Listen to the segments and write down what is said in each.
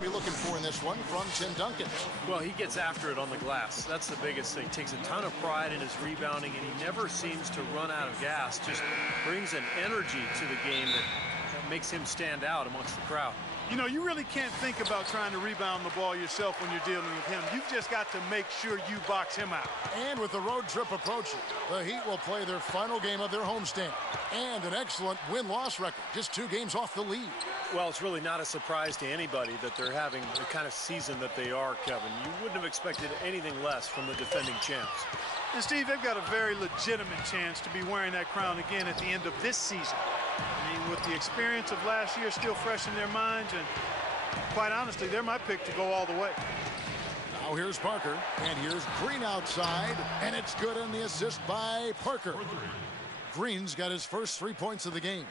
Be looking for in this one from Tim Duncan. Well, he gets after it on the glass. That's the biggest thing. Takes a ton of pride in his rebounding, and he never seems to run out of gas. Just brings an energy to the game that makes him stand out amongst the crowd. You know, you really can't think about trying to rebound the ball yourself when you're dealing with him. You've just got to make sure you box him out. And with the road trip approaching, the Heat will play their final game of their homestand. And an excellent win-loss record, just 2 games off the lead. Well, it's really not a surprise to anybody that they're having the kind of season that they are, Kevin. You wouldn't have expected anything less from the defending champs. And, Steve, they've got a very legitimate chance to be wearing that crown again at the end of this season. I mean, with the experience of last year still fresh in their minds, and quite honestly, they're my pick to go all the way. Now here's Parker, and here's Green outside, and it's good on the assist by Parker. Green's got his first 3 points of the game.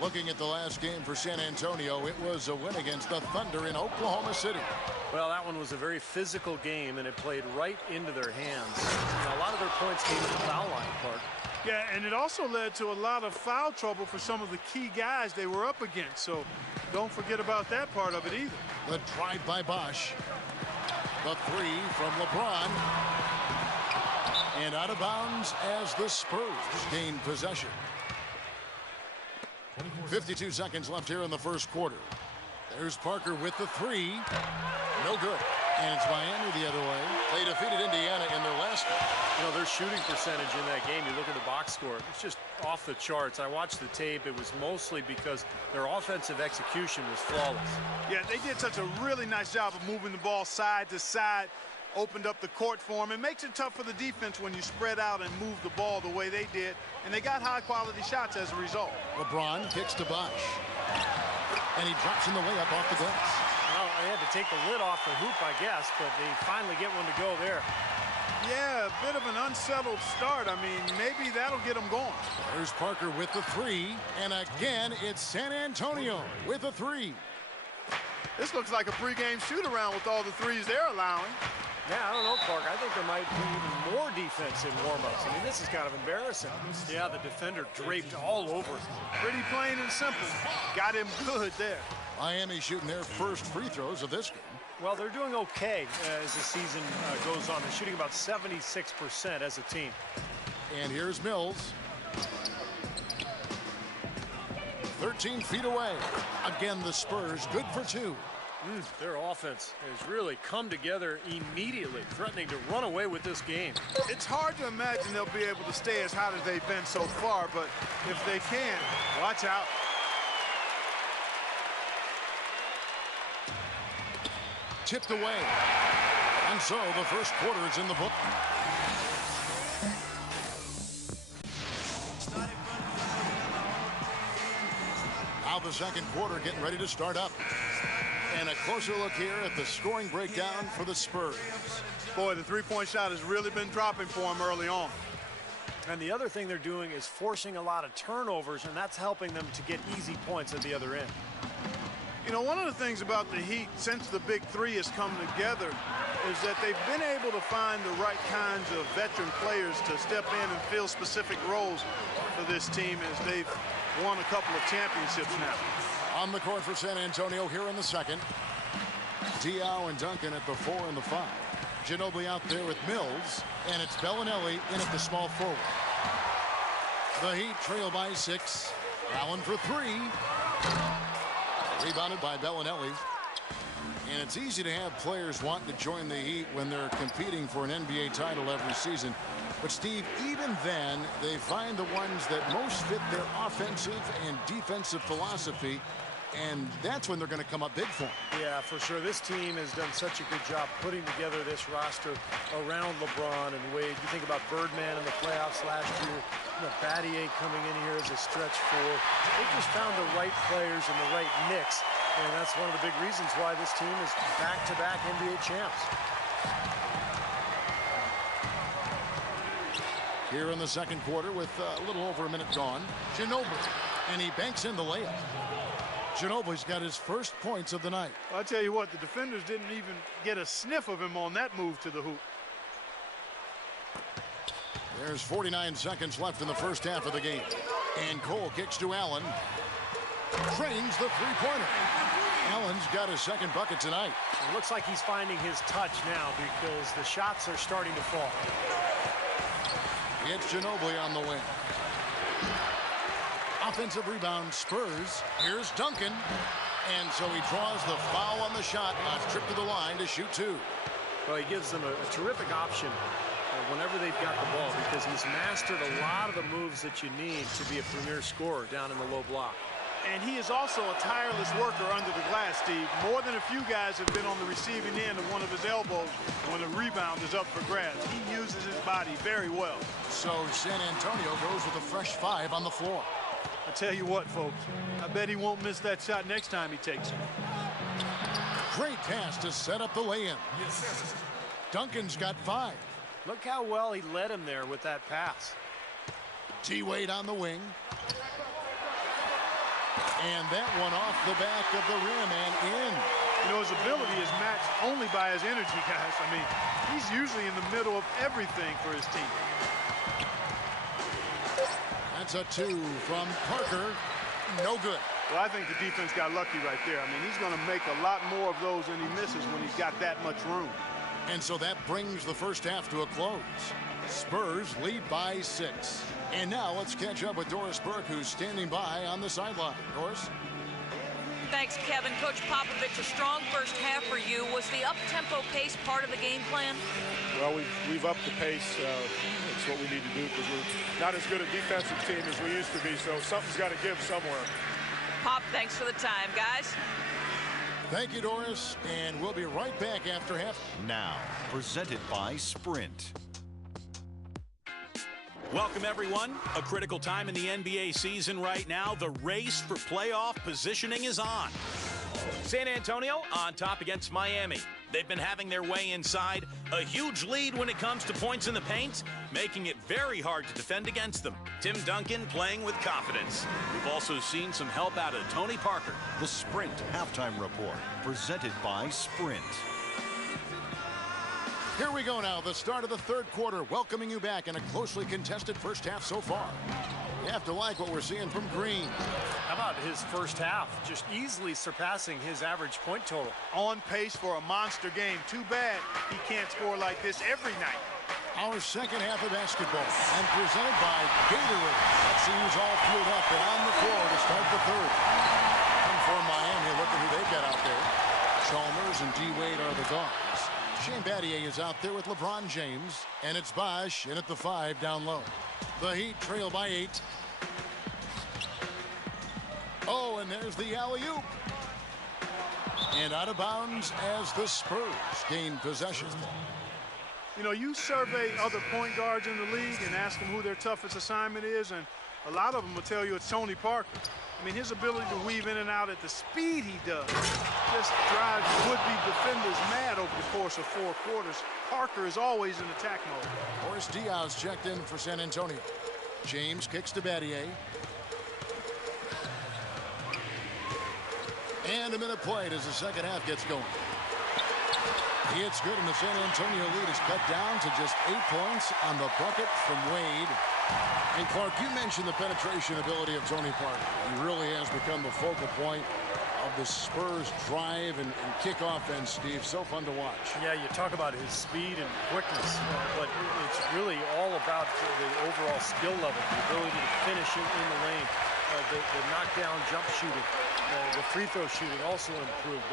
Looking at the last game for San Antonio, it was a win against the Thunder in Oklahoma City. Well, that one was a very physical game, and it played right into their hands. You know, a lot of their points came at the foul line, Park. Yeah, and it also led to a lot of foul trouble for some of the key guys they were up against. So don't forget about that part of it either. The drive by Bosch. The 3 from LeBron. And out of bounds as the Spurs gain possession. 52 seconds left here in the first quarter. There's Parker with the 3. No good. And it's Miami the other way. They defeated Indiana in their last game. You know, their shooting percentage in that game, you look at the box score, it's just off the charts. I watched the tape. It was mostly because their offensive execution was flawless. Yeah, they did such a really nice job of moving the ball side to side, opened up the court for them. It makes it tough for the defense when you spread out and move the ball the way they did, and they got high-quality shots as a result. LeBron kicks to Bosch, and he drops in the layup off the glass. Well, they had to take the lid off the hoop, I guess, but they finally get one to go there. Yeah, a bit of an unsettled start. I mean, maybe that'll get them going. There's Parker with the 3, and again, it's San Antonio with a 3. This looks like a pregame shoot-around with all the threes they're allowing. Yeah, I don't know, Park. I think there might be even more defense in warm-ups. I mean, this is kind of embarrassing. Yeah, the defender draped all over him. Pretty plain and simple. Got him good there. Miami shooting their first free throws of this game. Well, they're doing okay as the season goes on. They're shooting about 76% as a team. And here's Mills. 13 feet away. Again, the Spurs good for 2. Their offense has really come together immediately, threatening to run away with this game. It's hard to imagine they'll be able to stay as hot as they've been so far, but if they can, watch out. Tipped away. And so the first quarter is in the book. Now the second quarter getting ready to start up. And a closer look here at the scoring breakdown for the Spurs. Boy, the three-point shot has really been dropping for them early on. And the other thing they're doing is forcing a lot of turnovers, and that's helping them to get easy points at the other end. You know, one of the things about the Heat since the Big Three has come together is that they've been able to find the right kinds of veteran players to step in and fill specific roles for this team as they've won a couple of championships now. On the court for San Antonio here in the second. Diaw and Duncan at the 4 and the 5. Ginobili out there with Mills, and it's Bellinelli in at the small forward. The Heat trail by 6. Allen for 3. Rebounded by Bellinelli. And it's easy to have players wanting to join the Heat when they're competing for an NBA title every season. But, Steve, even then, they find the ones that most fit their offensive and defensive philosophy, and that's when they're going to come up big for them. Yeah, for sure. This team has done such a good job putting together this roster around LeBron and Wade. You think about Birdman in the playoffs last year, Battier coming in here as a stretch 4. They just found the right players and the right mix, and that's one of the big reasons why this team is back-to-back NBA champs. Here in the second quarter with a little over a minute gone, Ginobili, and he banks in the layup. Ginobili's got his first points of the night. I'll tell you what, the defenders didn't even get a sniff of him on that move to the hoop. There's 49 seconds left in the first half of the game. And Cole kicks to Allen. Trains the three-pointer. Allen's got his second bucket tonight. It looks like he's finding his touch now because the shots are starting to fall. It's Ginobili on the wing. Offensive rebound, Spurs. Here's Duncan. And so he draws the foul on the shot on his trip to the line to shoot two. Well, he gives them a terrific option whenever they've got the ball because he's mastered a lot of the moves that you need to be a premier scorer down in the low block. And he is also a tireless worker under the glass, Steve. More than a few guys have been on the receiving end of one of his elbows when the rebound is up for grabs. He uses his body very well. So San Antonio goes with a fresh 5 on the floor. I tell you what, folks, I bet he won't miss that shot next time he takes it. Great pass to set up the lay-in. Duncan's got 5. Look how well he led him there with that pass. T-Wade on the wing. And that one off the back of the rim and in. You know, his ability is matched only by his energy, guys. I mean, he's usually in the middle of everything for his team. That's a 2 from Parker. No good. Well, I think the defense got lucky right there. I mean, he's going to make a lot more of those than he misses when he's got that much room. And so that brings the first half to a close. Spurs lead by 6. And now let's catch up with Doris Burke, who's standing by on the sideline. Doris? Thanks, Kevin. Coach Popovich, a strong first half for you. Was the up-tempo pace part of the game plan? Well, we've upped the pace. That's what we need to do because we're not as good a defensive team as we used to be, so something's got to give somewhere. Pop, thanks for the time, guys. Thank you, Doris. And we'll be right back after half. Now, presented by Sprint. Welcome, everyone. A critical time in the NBA season right now. The race for playoff positioning is on. San Antonio on top against Miami. They've been having their way inside. A huge lead when it comes to points in the paint, making it very hard to defend against them. Tim Duncan playing with confidence. We've also seen some help out of Tony Parker. The Sprint Halftime Report, presented by Sprint. Here we go now, the start of the third quarter, welcoming you back in a closely contested first half so far. You have to like what we're seeing from Green. How about his first half? Just easily surpassing his average point total. On pace for a monster game. Too bad he can't score like this every night. Our second half of basketball, and presented by Gatorade. That seems all fueled up and on the floor to start the third. And for Miami, look at who they've got out there. Chalmers and D-Wade are the guards. Shane Battier is out there with LeBron James, and it's Bosh in at the 5 down low. The Heat trail by 8. Oh, and there's the alley-oop. And out of bounds as the Spurs gain possession. You know, you survey other point guards in the league and ask them who their toughest assignment is, and a lot of them will tell you it's Tony Parker. I mean, his ability to weave in and out at the speed he does just drives would-be defenders mad over the course of 4 quarters. Parker is always in attack mode. Boris Diaz checked in for San Antonio. James kicks to Battier. And a minute played as the second half gets going. It's good, and the San Antonio lead is cut down to just 8 points on the bucket from Wade. And Clark, you mentioned the penetration ability of Tony Parker. He really has become the focal point of the Spurs drive and kick offense, Steve. So fun to watch. Yeah, you talk about his speed and quickness, but it's really all about the overall skill level, the ability to finish in the lane, the knockdown jump shooting, the free throw shooting also improved.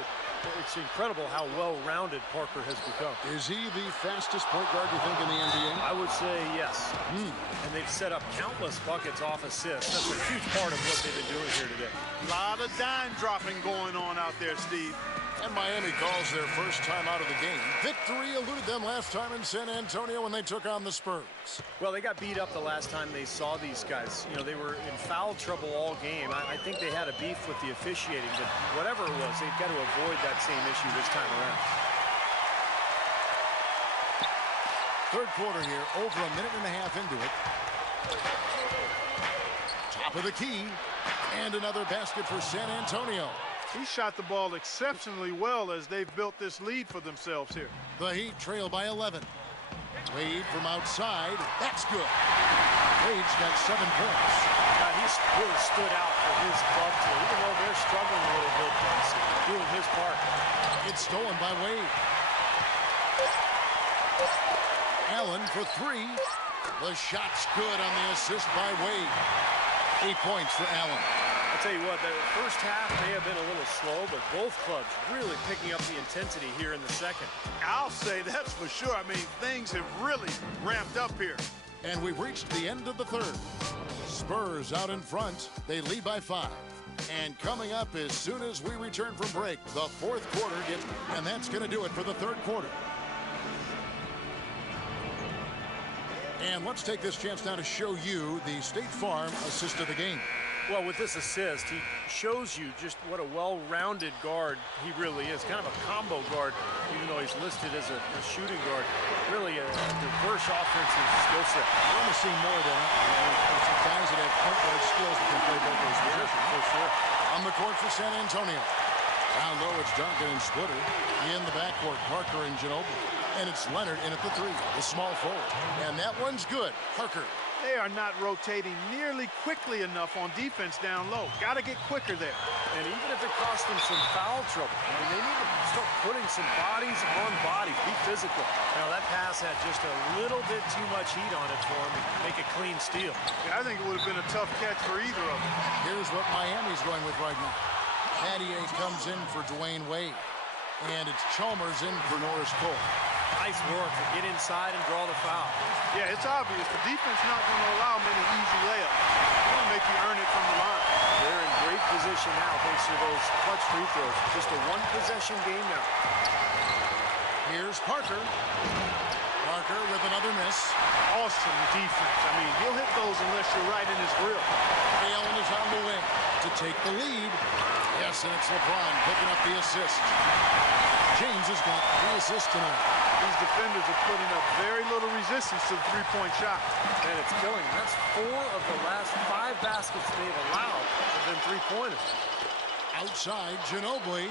It's incredible how well-rounded Parker has become. Is he the fastest point guard, you think, in the NBA? I would say yes. And they've set up countless buckets off assists. That's a huge part of what they've been doing here today. A lot of dime dropping going on out there, Steve. And Miami calls their first time out of the game. Victory eluded them last time in San Antonio when they took on the Spurs. Well, they got beat up the last time they saw these guys. You know, they were in foul trouble all game. I think they had a beef with the officiating, but whatever it was, they've got to avoid that same issue this time around. Third quarter here, over a minute and a half into it. Top of the key, and another basket for San Antonio. He shot the ball exceptionally well as they've built this lead for themselves here. The Heat trail by 11. Wade from outside. That's good. Wade's got 7 points. He's really stood out for his club to, even though they're struggling a little bit, doing his part. It's stolen by Wade. Allen for three. The shot's good on the assist by Wade. 8 points for Allen. I'll tell you what, the first half may have been a little slow, but both clubs really picking up the intensity here in the second. I'll say that's for sure. I mean, things have really ramped up here. And we've reached the end of the third. Spurs out in front. They lead by 5. And coming up as soon as we return from break, the fourth quarter gets, and that's going to do it for the third quarter. And let's take this chance now to show you the State Farm assist of the game. Well, with this assist, he shows you just what a well-rounded guard he really is. Kind of a combo guard, even though he's listed as a shooting guard. Really a diverse offensive skill set. I want to see more of that. Some guys that have point guard skills that can play both those positions. For sure. On the court for San Antonio. Down low, it's Duncan and Splitter. In the backcourt, Parker and Ginobili. And it's Leonard in at the 3, the small forward. And that one's good. Parker. They are not rotating nearly quickly enough on defense down low. Got to get quicker there. And even if it costs them some foul trouble, I mean, they need to start putting some bodies on bodies, be physical. Now, that pass had just a little bit too much heat on it for him to make a clean steal. Yeah, I think it would have been a tough catch for either of them. Here's what Miami's going with right now. Battier comes in for Dwayne Wade. And it's Chalmers in for Norris Cole. Nice work to get inside and draw the foul. Yeah, it's obvious. The defense not going to allow many easy layups. They're going to make you earn it from the line. They're in great position now thanks to those clutch free throws. Just a one-possession game now. Here's Parker. Parker with another miss. Awesome defense. I mean, he'll hit those unless you're right in his grill. Allen is on the wing to take the lead. Yes, and it's LeBron picking up the assist. James has got 3 assists tonight. These defenders are putting up very little resistance to the three-point shot. And it's killing. That's 4 of the last 5 baskets they've allowed have been three-pointers. Outside, Ginobili,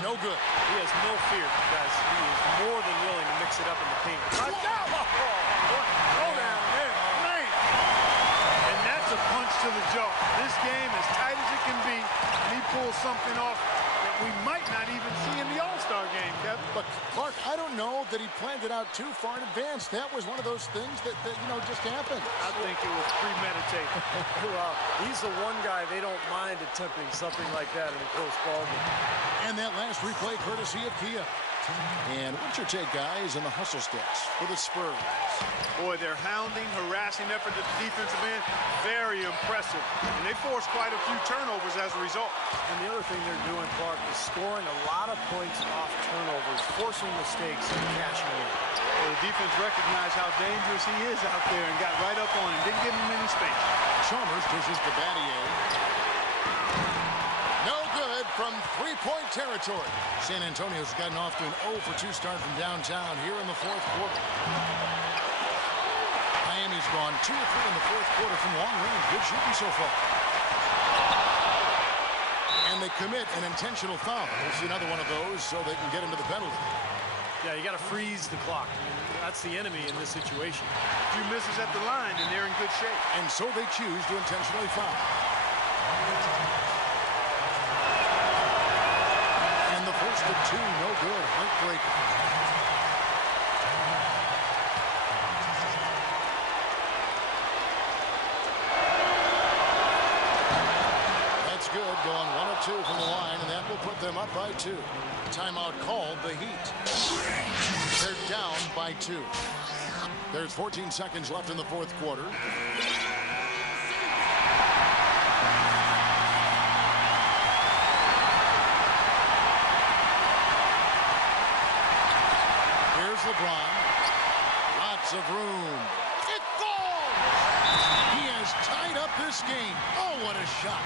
no good. He has no fear, guys. He is more than willing to mix it up in the paint. Touchdown! Go down there, man. And that's a punch to the jaw. This game, as tight as it can be, and he pulls something off that we might not even see in the All-Star game, Kevin. But, Clark, I don't know that he planned it out too far in advance. That was one of those things that just happened. I think it was premeditated. Well, he's the one guy they don't mind attempting something like that in a close ball game. And that last replay courtesy of Kia. And what's your take, guys, on the hustle sticks for the Spurs? Boy, their hounding, harassing effort at the defensive end, very impressive. And they forced quite a few turnovers as a result. And the other thing they're doing, Clark, is scoring a lot of points off turnovers, forcing mistakes and cashing in. Well, the defense recognized how dangerous he is out there and got right up on him. Didn't give him any space. Chalmers dishes to Battier. No good from three-point territory. San Antonio's gotten off to an 0 for 2 start from downtown here in the fourth quarter. Miami's gone 2 of 3 in the fourth quarter from long range. Good shooting so far. And they commit an intentional foul. We'll see another one of those so they can get into the penalty. Yeah, you got to freeze the clock. That's the enemy in this situation. A few misses at the line, and they're in good shape. And so they choose to intentionally foul. And the first of 2, no good. Heartbreaking. That's good. Going 1 of 2 from the line, and that will put them up by 2. Timeout called the Heat. They're down by 2. There's 14 seconds left in the fourth quarter. Here's LeBron. Lots of room. It falls! He has tied up this game. Oh, what a shot.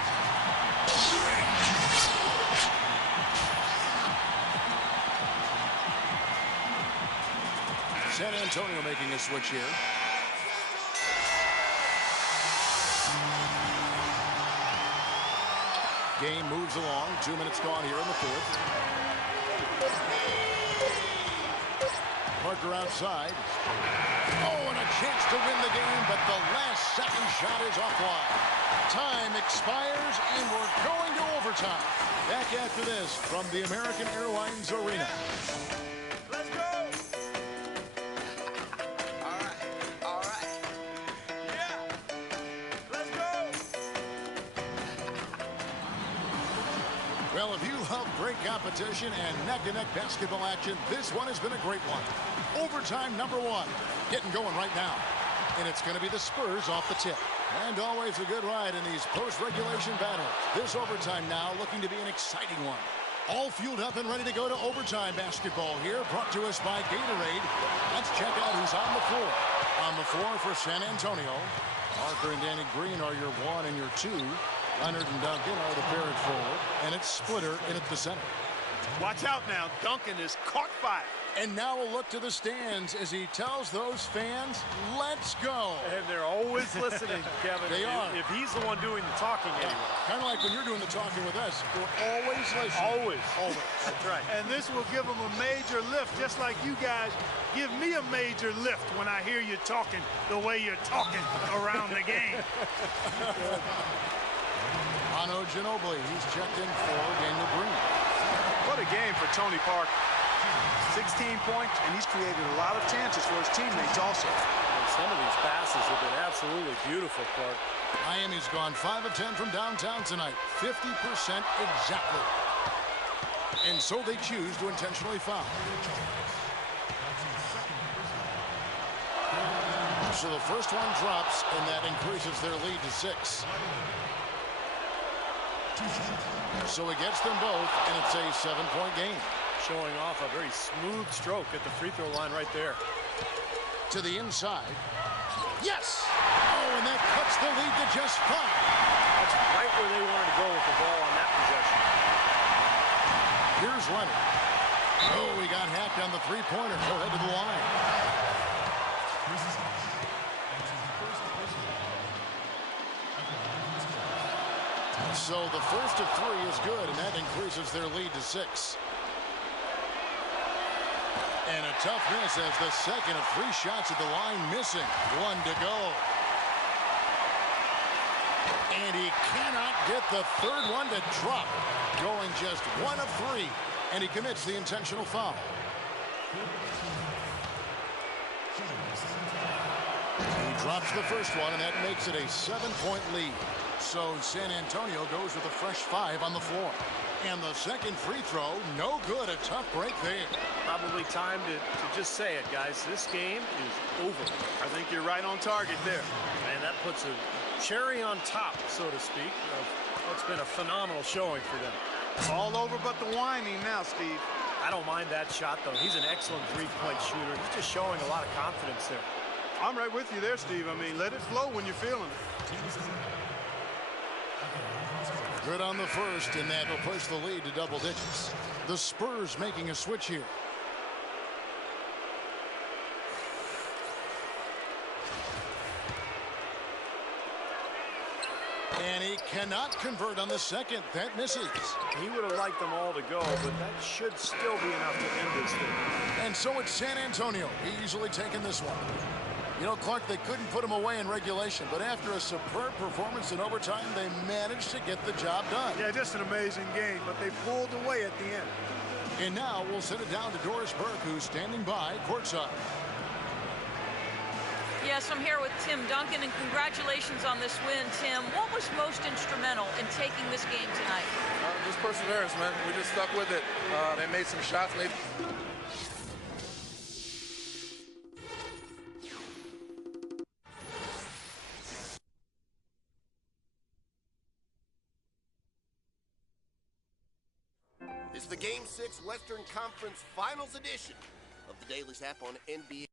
San Antonio making a switch here. Game moves along. 2 minutes gone here in the fourth. Parker outside. Oh, and a chance to win the game, but the last second shot is offline. Time expires, and we're going to overtime. Back after this from the American Airlines Arena. Let's go! All right. Yeah! Let's go! Well, if you love great competition and neck-to-neck basketball action, this one has been a great one. Overtime number 1. Getting going right now. And it's going to be the Spurs off the tip. And always a good ride in these post-regulation battles. This overtime now looking to be an exciting one. All fueled up and ready to go to overtime basketball here, brought to us by Gatorade. Let's check out who's on the floor. On the floor for San Antonio, Parker and Danny Green are your 1 and your 2. Leonard and Duncan are the pair at forward, and it's Splitter in at the center. Watch out now. Duncan is caught fire. And now we'll look to the stands as he tells those fans, let's go. And they're always listening, Kevin. They are. If he's the one doing the talking anyway. Kind of like when you're doing the talking with us. We're always listening. Always. Always. That's right. And this will give them a major lift, just like you guys give me a major lift when I hear you talking the way you're talking around the game. Ano Ginobili, he's checked in for Daniel Green. What a game for Tony Parker. 16 points, and he's created a lot of chances for his teammates also. And some of these passes have been absolutely beautiful, Clark. Miami's gone 5 of 10 from downtown tonight. 50% exactly. And so they choose to intentionally foul. So the first one drops, and that increases their lead to 6. So it gets them both, and it's a 7-point game. Showing off a very smooth stroke at the free throw line right there. To the inside. Yes! Oh, and that cuts the lead to just 5. That's right where they wanted to go with the ball on that possession. Here's Leonard. Oh, he got hacked on the three-pointer. Go ahead to the line. So the first of 3 is good, and that increases their lead to 6. And a tough miss as the second of 3 shots at the line missing. 1 to go. And he cannot get the third one to drop. Going just 1 of 3. And he commits the intentional foul. He drops the first one, and that makes it a 7-point lead. So San Antonio goes with a fresh 5 on the floor. And the second free throw, no good. A tough break there. Probably time to just say it, guys. This game is over. I think you're right on target there. And that puts a cherry on top, so to speak, of what's been a phenomenal showing for them. All over but the whining now, Steve. I don't mind that shot, though. He's an excellent three-point shooter. He's just showing a lot of confidence there. I'm right with you there, Steve. I mean, let it flow when you're feeling it. Good on the first, and that will push the lead to double digits. The Spurs making a switch here. And he cannot convert on the second. That misses. He would have liked them all to go, but that should still be enough to end this thing. And so it's San Antonio easily taking this one. You know, Clark, they couldn't put him away in regulation, but after a superb performance in overtime, they managed to get the job done. Yeah, just an amazing game, but they pulled away at the end. And now we'll send it down to Doris Burke, who's standing by courtside. Yes, I'm here with Tim Duncan, and congratulations on this win, Tim. What was most instrumental in taking this game tonight? Just perseverance, man. We just stuck with it. They made some shots. It's the Game 6 Western Conference Finals edition of the Daily Zap on NBA.